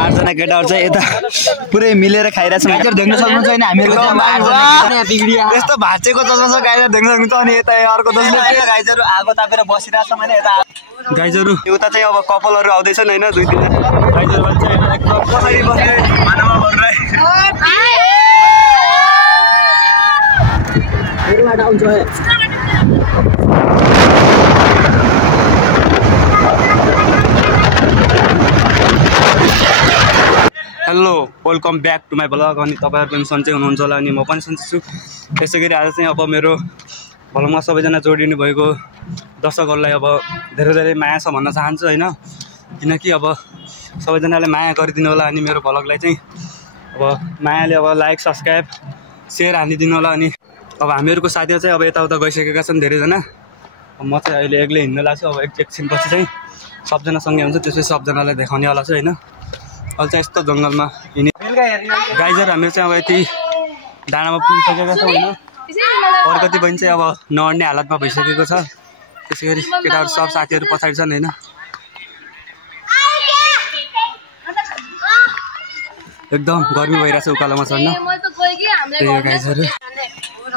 आठजना केटाहरू चाहिँ यता पुरै मिलेर खाइरहेछ गाइजर देख्न सक्नुहुन्छ हैन हामीहरुको यस्तो भाचेको चस्मा छ गाइजर देख्न सक्नुहुन्छ अनि यता अर्को दोस्रो गाइजरहरु आगो तापेर बसिरहेछ भने यता गाइजरहरु उता चाहिँ अब कपलहरु आउँदैछन् हैन दुई तीन गाइजर भन्छ हैन एकदम पछाडी बस्दै मानवहरुलाई हेरबाट आउँछ hello welcome back to my blog अनि तपाईहरु पनि सन्चै हुनुहुन्छ होला अनि म पनि सन्चै छु त्यसैगरी आज चाहिँ अब मेरो ब्लगमा सबैजना जोडिनु भएको दर्शकहरुलाई अब धेरै धेरै माया छ भन्न चाहन्छु हैन किनकि अब सबैजनाले माया गरिदिनु होला अनि मेरो ब्लगलाई चाहिँ अब मायाले अब लाइक सब्स्क्राइब शेयर हानिदिनु होला अनि अब हामीहरुको साथीहरु चाहिँ अब यताउता गइसकेका छन् धेरै जना म चाहिँ अहिले एक्लै हिँड्न लाग्छु अब एकछिनपछि चाहिँ सबजना सँगै हुन्छ त्यसपछि सबजनालाई देखाउने होला छु हैन अहिले चाहिँ यस्तो जंगलमा हिँड्ने गाइजर हामीहरु चाहिँ अब यति डाँडामा पुगिसकेका छौँ हैन अर्कति बहिनी चाहिँ अब नअड्ने हालतमा भइसकेको छ त्यसैगरी केटाहरु सब साथीहरु पछाडी छन् हैन एकदम गर्मी भइरहेछ उकालोमा चढ्न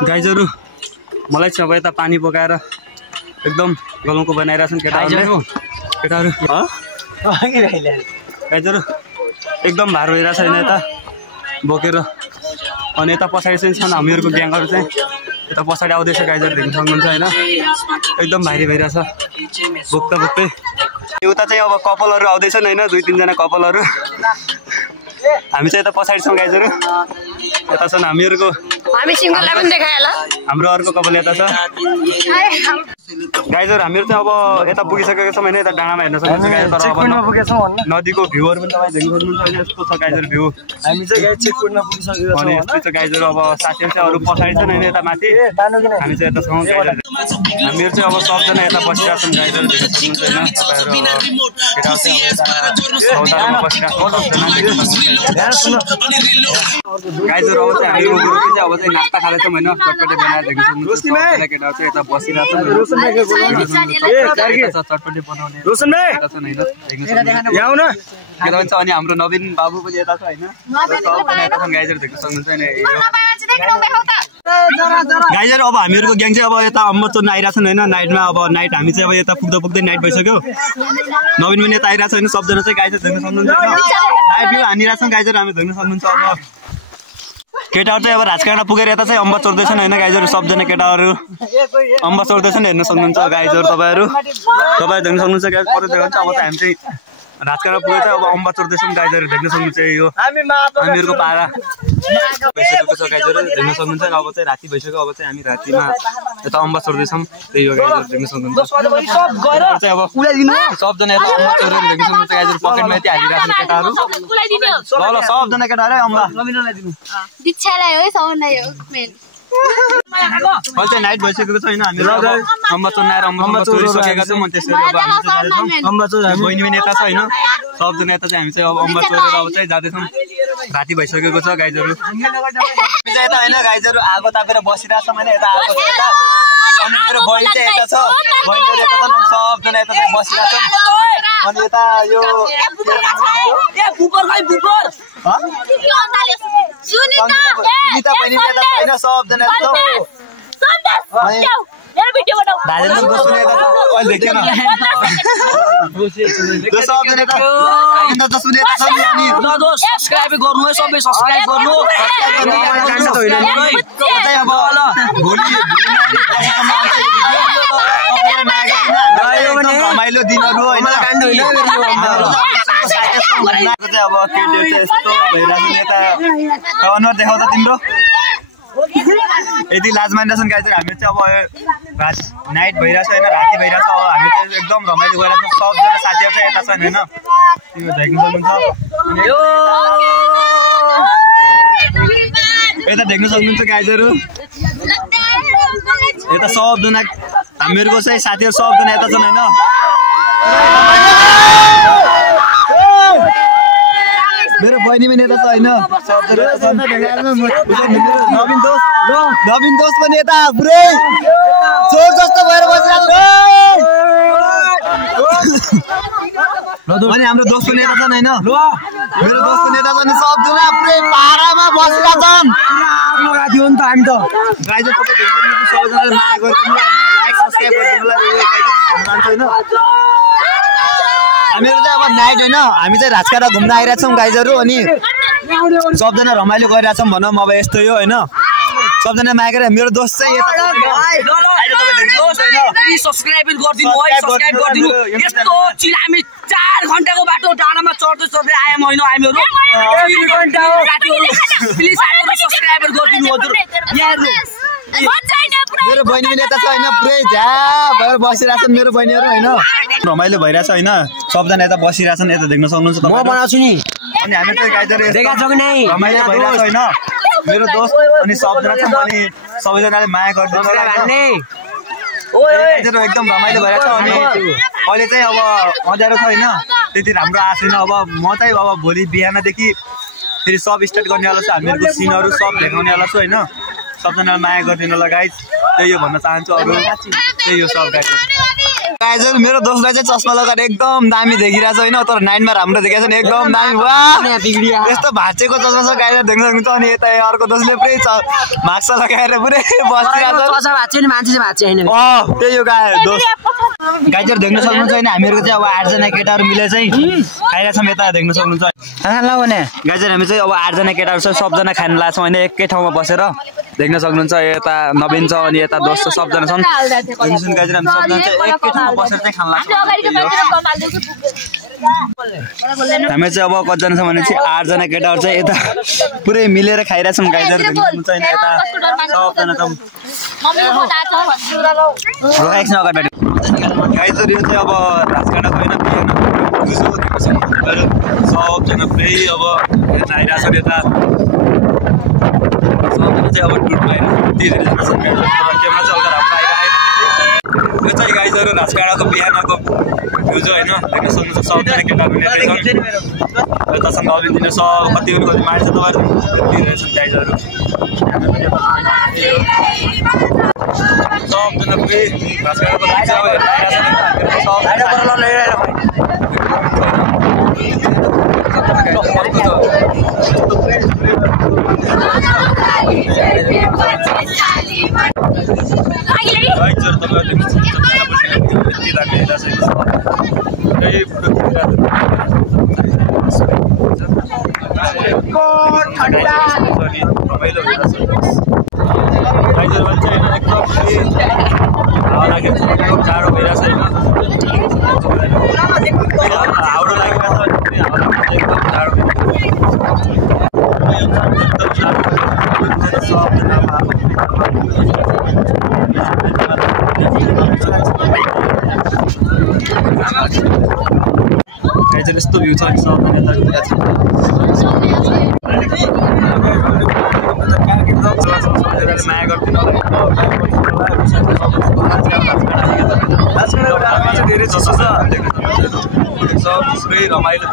गाइजरहरु मलाई चाहिँ अब यता पानी बोकाएर एकदम गलौको बनाइरहेछन् केटाहरुले केटाहरु गाइजरहरु एकदम भार भइरहेछ हैन यता बोकेर अनि यता पछाडी चाहिँ छन् हामीहरुको ग्याङहरु चाहिँ यता पछाडी आउँदैछ गाइजर देख्न सक्नुहुन्छ हैन एकदम भारी भइरहेछ बोक्दा बोक्दै उता चाहिँ अब कपलहरु आउँदैछन् हैन दुई तीन जना कपलहरु हामी चाहिँ यता पछाडी छौं गाइजहरु यता छन् हामीहरुको हामी सिंगललाई पनि देखाए ल हाम्रो अर्को कपल यता छ गाइजहरु हामीहरु चाहिँ अब यता पुगिसकेका छौं हैन यता डाँडामा हेर्न सक्नुहुन्छ गाइजर तर अब नदीको भ्यूहरु पनि तपाई देख्न सक्नुहुन्छ यस्तो छ गाइजर भ्यू हामी चाहिँ गाइज चेकपोइन्टमा पुगिसकेका छौं अनि यस्तो छ गाइजहरु अब साथीहरु चाहिँ अरु पछाडी छन् हैन यता माथि हामी चाहिँ यता छौं गाइजर हामीहरु चाहिँ अब सबजना यता बसिरहेका छौं गाइजर देख्न सक्नुहुन्छ हैन तपाईहरु केटा चाहिँ अब यता सौदामा बसिरहेका छौं सबजना देख्न सक्नुहुन्छ गाइजर अब चाहिँ हामीहरु चाहिँ अब चाहिँ नास्ता खाँदैछौं हैन चटपटे बनाएर देख्न सक्नुहुन्छ सबजना केटाहरु चाहिँ यता बसिरहेका छन् चटपटे बनाउने रोशन भाइ छन् हैन यहाँ आउन केटा भन्छ अनि हाम्रो नवीन बाबु पनि यता छ हैन सबजना यता छन् गाइजर देख्न सक्नुहुन्छ हैन गाइजर अब हामीहरुको ग्याङ चाहिँ अब यता अम्बरचोर आइराछन् हैन नाइटमा अब नाइट हामी चाहिँ अब यता पुग्दा पुग्दै नाइट भइसक्यो नवीन पनि यता आइराछ हैन सबजना चाहिँ गाइजर देख्न सक्नुहुन्छ हैन लाइभ भ्यू हानिराछन् गाइजर हामी देख्न सक्नुहुन्छ अब केटाहरु चाहिँ अब राजकाँडा पुगेर यता चाहिँ अम्बा चोर्दैछन् हैन गाइजहरु सबजना केटाहरु अम्बा चोर्दैछन् हेर्न सक्नुहुन्छ गाइजहरु तपाईहरु देख्न सक्नुहुन्छ गाइज परे देखाउँछ अब चाहिँ हामी चाहिँ राजकाँडा पुगेर चाहिँ अब अम्बा चोर्दैछौं गाइजहरु देख्न सक्नुहुन्छ यो हामीहरुको पारा भइसकेको छ गाइजहरु देख्न सक्नुहुन्छ अब चाहिँ राति भइसक्यो अब चाहिँ हामी रातिमा यता अम्बा चोर्दैछौं त्यही हो गाइजहरु देख्न सक्नुहुन्छ चाहिँ अब सबजना यता अम्बा चोरेर देख्न सक्नुहुन्छ गाइजहरु पकेटमा यति हालिराछन् केटाहरु ल ल सबजना केटाहरु अम्बा नवीनलाई दिनु दीक्षालाई हो सबैलाई हो मेन अहिले चाहिँ नाइट भइसकेको छ हैन हामीहरु अम्बा चोर्नाएर अम्बा चोरिसकेका छौं अनि त्यसरी अब हामी चाहिँ जाँदैछौं अम्बा चोर बहिनी पनि यता छ हैन सबजना यता चाहिँ हामी चाहिँ अब अम्बा चोरेर अब चाहिँ जाँदैछौं राति भइसकेको छ गाइजहरु हामी चाहिँ यता हैन गाइजहरु आगो तापेर बसिरहेछौं हैन यता आगो यता अनि मेरो बहिनी चाहिँ यता छ बहिनीहरु यता छन् सबजना यता चाहिँ बसिरहेछन् अनि यता यो ए बुपर खै बुपर सुनिता बहिनी यता छैन सबजना यता मेरो भिडियो बनाऊ दाजुले बस्नु यता अहिले देख्दैन यो सबजना यता आइन्द जसले यता छ नि सब्स्क्राइब गर्नु है सबै सब्स्क्राइब गर्नु गाण्ड त होइन कतै अब भोलि रमाइलो दिनहरु हैन गाण्ड होइन अब केटीहरु चाहिँ यस्तो भइरहेछ यता अनुहार देखाउँदा तिम्रो यति लाज मानिरहेछन् गाइजहरु हामी चाहिँ अब नाइट भइरहेछ हैन राति भइरहेछ अब हामी चाहिँ एकदम रमाइलो गरिरहेछौं सबजना साथीहरु चाहिँ यता छन् हैन यो देख्न सक्नुहुन्छ यता देख्न सक्नुहुन्छ गाइजहरु यता सबजना हामीहरुको चाहिँ साथीहरु सबजना यता छन् हैन मेरो बहिनी पनि यता छ हैन सबजना यता छन् नवीन दोस्त पनि यता पुरै चोर जस्तो भएर बसिरहेको छ अनि हाम्रो दोस्तको नेता छन् हैन मेरो दोस्तको नेता छन् सबजना पुरै पारामा बसेका छन् लगादियो नि त हामी त गाइज सबैजनाले माया गरिदिनु लाइक सब्स्क्राइब गरिदिनुलाई जान्छ हैन हामीहरु चाहिँ अब नाइट हैन हामी चाहिँ राजकाडा घुम्न आइरा छौं गाइजहरु अनि सबजना रमाइलो गरिरा छौं भनौं अब यस्तो हो हैन सबजना माया गरे मेरो दोस्त चाहिँ प्लिज सब्स्क्राइब गरिदिनु है सब्स्क्राइब गरिदिनु यस्तो चिल हामी 4 घण्टाको बाटो डाँडामा चढ्दै आयौं हैन हामीहरु प्लिज हामीहरु सब्स्क्राइब गरिदिनु हजुर मेरो बहिनी नेता छ हैन पुरै झ्या भएर बसिरा छन् मेरो बहिनीहरु हैन रमाइलो भइरा छ हैन सबजना यता बसिरा छन् यता देख्न सक्नुहुन्छ म बनाउँछु नि अनि हामी चाहिँ गाइजहरु देखा छ कि नै रमाइलो भइरा छ हैन मेरो दोस्त अनि सबजना छन् अनि सबैजनाले माया गर्दिनु भन्ने गाइजहरु एकदम रमाइलो भइरा छ अनि अहिले चाहिँ अब अँध्यारो छ हैन त्यति राम्रो आएको छैन अब म चाहिँ अब भोलि बिहानदेखि फेरि सब स्टार्ट गर्नेवाला छु हामीहरुको सिनहरु सब देखाउनेवाला छु हैन सबजनाले माया गरिदिनु होला गाइज त्यही हो भन्न चाहन्छु अरु त्यही हो सब गाइजहरु मेरो दोस्तलाई चाहिँ चस्मा लगाएर एकदम दामी देखिरहेछ हैन तर नाइटमा राम्रो देखाएको छ नि एकदम दामी वाह यस्तो भाचेको चस्मा छ गाइजहरु देख्न सक्नुहुन्छ अनि यता अर्को दोस्तले पुरै मास्क लगाएर पुरै बसिरहेछ चस्मा भाचे नि मान्छे चाहिँ भाचे हैन त्यही हो दोस्त गाइजहरु देख्न सक्नुहुन्छ हैन हामीहरुको चाहिँ अब 8 जना केटाहरु मिले चाहिँ खाइरहेछौं यता देख्न सक्नुहुन्छ गाइजहरु हामी चाहिँ अब 8 जना केटाहरु छ सबजना खान लाग्छौं हैन एकै ठाउँमा बसेर देख्न सक्नुहुन्छ यता नवीन छ अनि यता दोस्त सबजना छन् अनि सुन गाइजहरु हामी सबजना चाहिँ एकै ठाउँमा बसेर चाहिँ खान लाग्छौं हामी चाहिँ अब कतिजना छ भने चाहिँ 8 जना केटाहरु चाहिँ यता पुरै मिलेर खाइरहेछौं गाइजहरु देख्न सक्नुहुन्छ हैन यता सबजना छौं एकछिन अगाडि गाइजहरु यो चाहिँ अब राजकाडाको हैन सबजना पुरै अब आइरहेको छ यता सबजना चाहिँ अब टुरमा आइरहेको छ क्यामेरा चाहिँ हल्का राम्रो आइरहेको यो चाहिँ गाइजहरु राजकाडाको बिहानको भ्यू जो हैन देख्न सक्नुहुन्छ सबजना केटाहरु यतासँग अलिदिन सब कति मान्छे तपाईँहरु दिइरहेछन् गाइजहरु सबजना पुरै राजकाडाको जाडो भइरहेछ हैन हाउडो लागिरहेछ एकदम जाडो गाइजहरु यस्तो भ्यू छ सबजना माया गरिदिनु धेरै जसो छ सब पुरै रमाइलो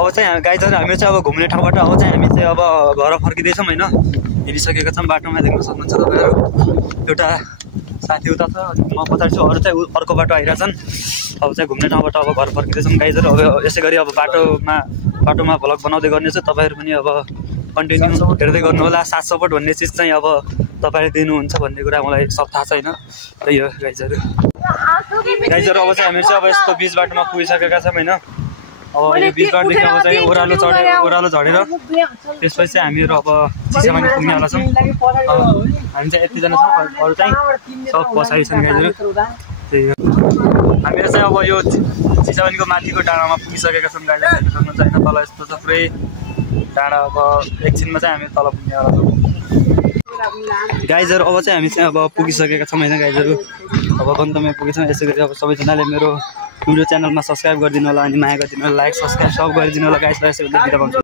अब चाहिँ गाइजहरु हामी चाहिँ अब घुम्ने ठाउँबाट अब चाहिँ हामी चाहिँ अब घर फर्किँदैछौँ हैन हिँडिसकेका छौँ बाटोमा देख्न सक्नुहुन्छ तपाईँहरू एउटा साथी उता छ म पछाडि छु अरू चाहिँ अर्को बाटो आइरहेछन् अब चाहिँ घुम्ने ठाउँबाट अब घर फर्किँदैछौँ गाइजहरु अब यसै गरी अब बाटोमा भ्लग बनाउँदै गर्नेछु तपाईँहरू पनि अब कन्टिन्यू हेर्दै गर्नु होला साथ सपोर्ट भन्ने चिज चाहिँ अब तपाईँले दिनुहुन्छ भन्ने कुरा मलाई सब थाहा छैन त्यही हो गाइजहरु अब चाहिँ हामी चाहिँ अब यस्तो बीच बाटोमा पुगिसकेका छौँ हैन अब यो बीच बाटोदेखि अब चाहिँ ओह्रालो झरेर त्यसपछि चाहिँ हामीहरू अब चिसामानी पुग्नेवाला छौँ हामी चाहिँ यतिजना छौँ अरू चाहिँ सब पछाडि छन् गाइजहरु त्यही हो हामीहरू चाहिँ अब यो चिसामानीको माथिको डाँडामा पुगिसकेका छौँ गाइजहरु हेर्न सक्नुहुन्छ हैन तल यस्तो छ पुरै डाँडा अब एकछिनमा चाहिँ हामी तल पुग्नेवाला छौँ गाइजहरु अब चाहिँ हामी चाहिँ अब पुगिसकेका छौँ हैन गाइजहरु अब गन्तव्यमा पुगेछौँ यसै गरी अब सबैजनाले मेरो भिडियो च्यानलमा सब्स्क्राइब गरिदिनु होला अनि माया गरिदिनु होला लाइक सब्स्क्राइब सब गरिदिनु होला गाइस र यसै गरी बिदा गर्छु